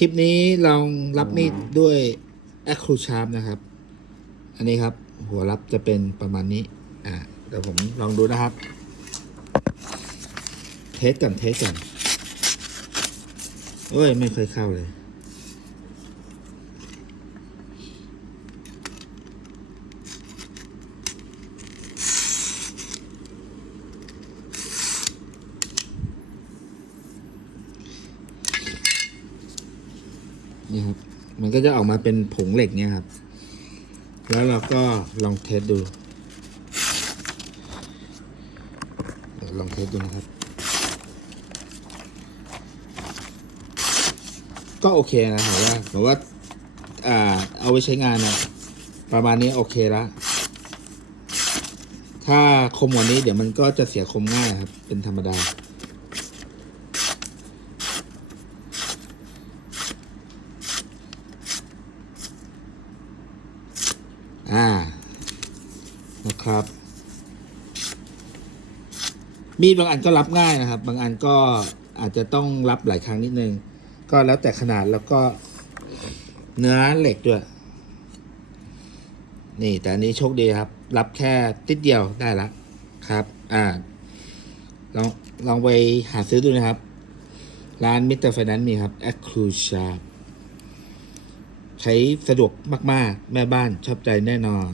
คลิปนี้ลองรับมีดด้วยแอคคูชาร์ปนะครับ อันนี้ครับ หัวรับจะเป็นประมาณนี้ อ่าเดี๋ยวผมลองดูนะครับ เทสก่อนเทสก่อนโอ้ย ไม่เคยเข้าเลย นี่ครับ มันก็จะออกมาเป็นผงเหล็กเนี่ยครับ แล้วเราก็ลองเทสดู ลองเทสดูนะครับ ก็โอเคนะผมว่าผมว่าอ่าเอาไว้ใช้งานนะประมาณนี้โอเคละถ้าคมกว่านี้เดี๋ยวมันก็จะเสียคมง่ายครับ เป็นธรรมดา อ่านะครับ มีดบางอันก็รับง่ายนะครับ บางอันก็อาจจะต้องรับหลายครั้งนิดนึง ก็แล้วแต่ขนาดแล้วก็เนื้อเหล็กด้วย นี่แต่อันนี้โชคดีครับ รับแค่ติดเดียวได้ละครับ อ่า ลองลองไปหาซื้อดูนะครับ ร้านมิสเตอร์ไฟแนนซ์มีครับ a c c l u s i a ใช้สะดวกมาก ๆ แม่บ้านชอบใจแน่นอน